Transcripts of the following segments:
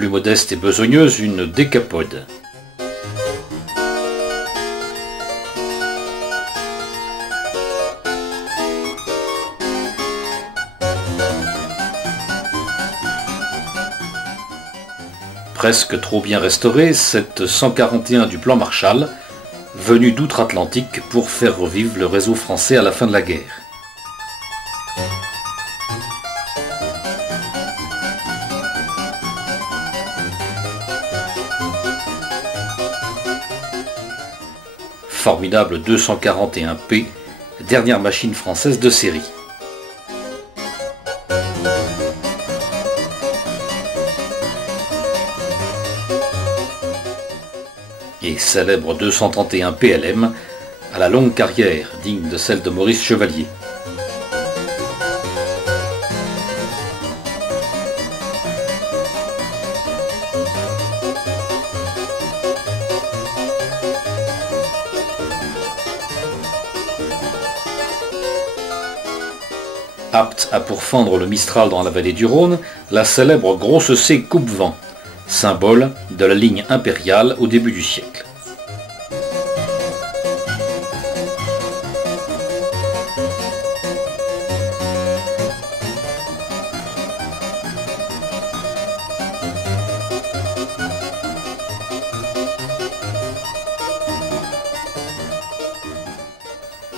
Plus modeste et besogneuse, une décapode. Presque trop bien restaurée, cette 141 du plan Marshall, venue d'outre-Atlantique pour faire revivre le réseau français à la fin de la guerre. Formidable 241P, dernière machine française de série. Et célèbre 231 PLM à la longue carrière, digne de celle de Maurice Chevalier. Apte à pourfendre le Mistral dans la vallée du Rhône, la célèbre Grosse C coupe-vent, symbole de la ligne impériale au début du siècle.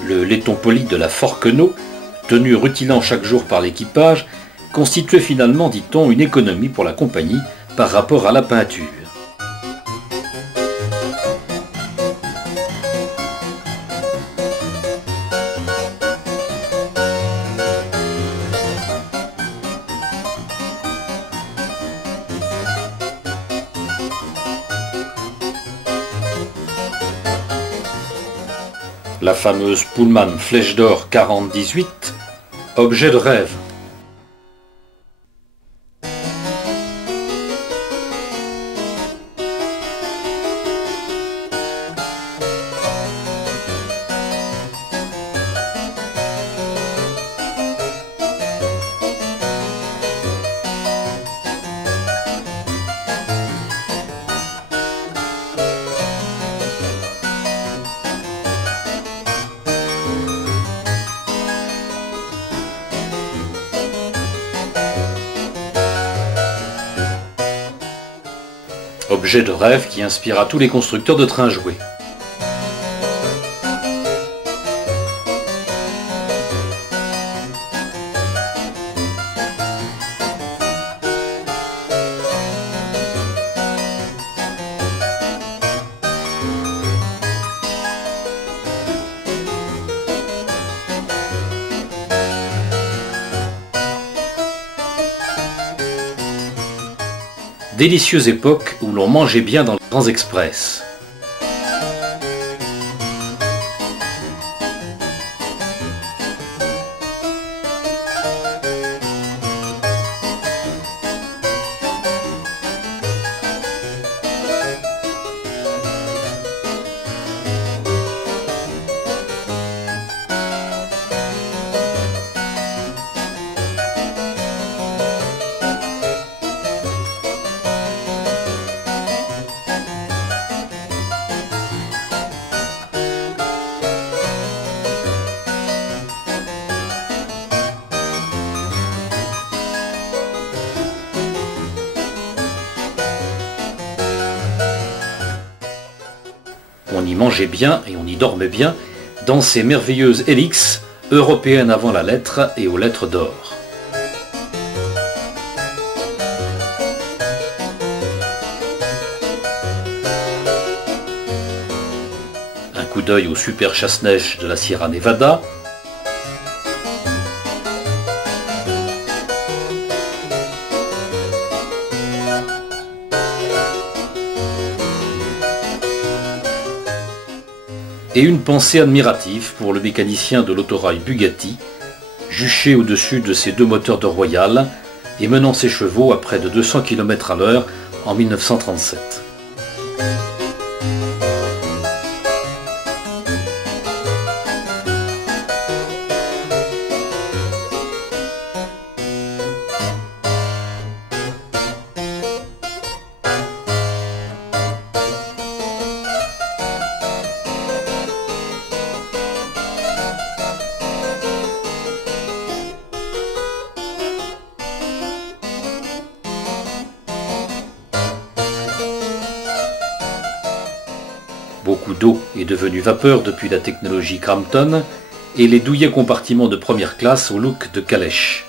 Le laiton poli de la Forquenot, tenu rutilant chaque jour par l'équipage, constituait finalement, dit-on, une économie pour la compagnie par rapport à la peinture. La fameuse Pullman Flèche d'Or 40-18, objet de rêve. Objet de rêve qui inspira tous les constructeurs de trains jouets. Délicieuse époque où l'on mangeait bien dans les grands express. On y mangeait bien et on y dormait bien dans ces merveilleuses hélices européennes avant la lettre et aux lettres d'or. Un coup d'œil au super chasse-neige de la Sierra Nevada. Et une pensée admirative pour le mécanicien de l'autorail Bugatti, juché au-dessus de ses deux moteurs de Royal et menant ses chevaux à près de 200 km/h en 1937. beaucoup d'eau est devenue vapeur depuis la technologie Crampton, et les douillets compartiments de première classe au look de calèche.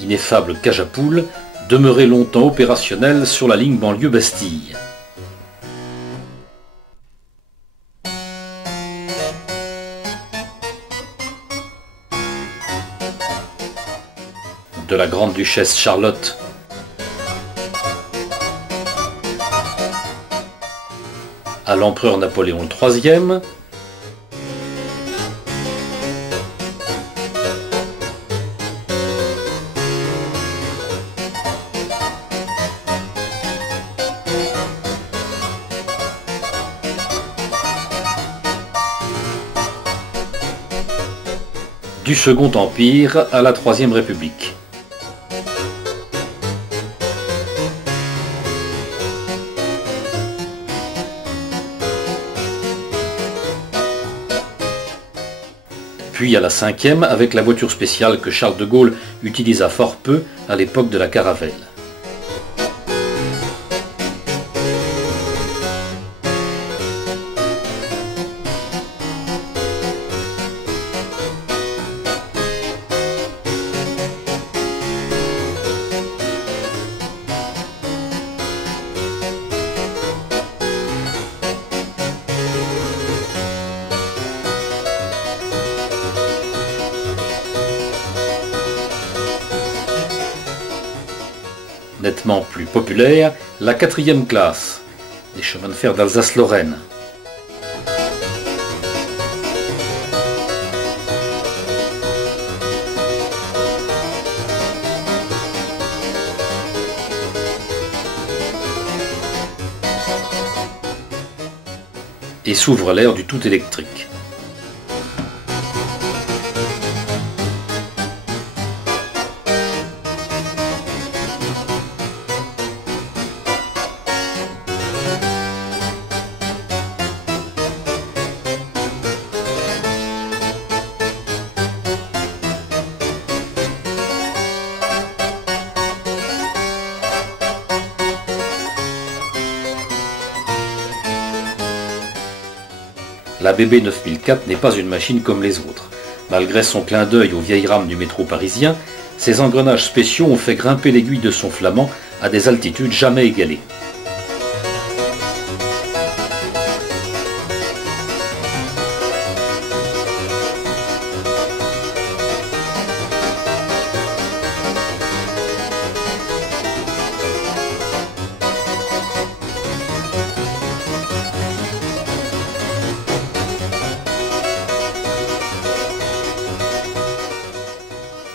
Ineffable cage à poules, demeuré longtemps opérationnel sur la ligne banlieue-Bastille. De la grande-duchesse Charlotte à l'empereur Napoléon III, du Second Empire à la Troisième République. Puis à la Cinquième avec la voiture spéciale que Charles de Gaulle utilisa fort peu à l'époque de la Caravelle. Nettement plus populaire, la 4e classe, des chemins de fer d'Alsace-Lorraine. Et s'ouvre l'ère du tout électrique. La BB 9004 n'est pas une machine comme les autres. Malgré son clin d'œil aux vieilles rames du métro parisien, ses engrenages spéciaux ont fait grimper l'aiguille de son flamand à des altitudes jamais égalées.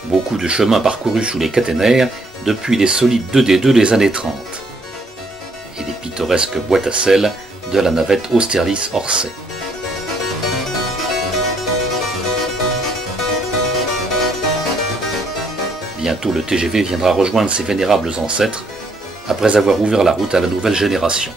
Beaucoup de chemins parcourus sous les caténaires depuis les solides 2D2 des années 30 et les pittoresques boîtes à sel de la navette Austerlitz-Orsay. Bientôt le TGV viendra rejoindre ses vénérables ancêtres après avoir ouvert la route à la nouvelle génération.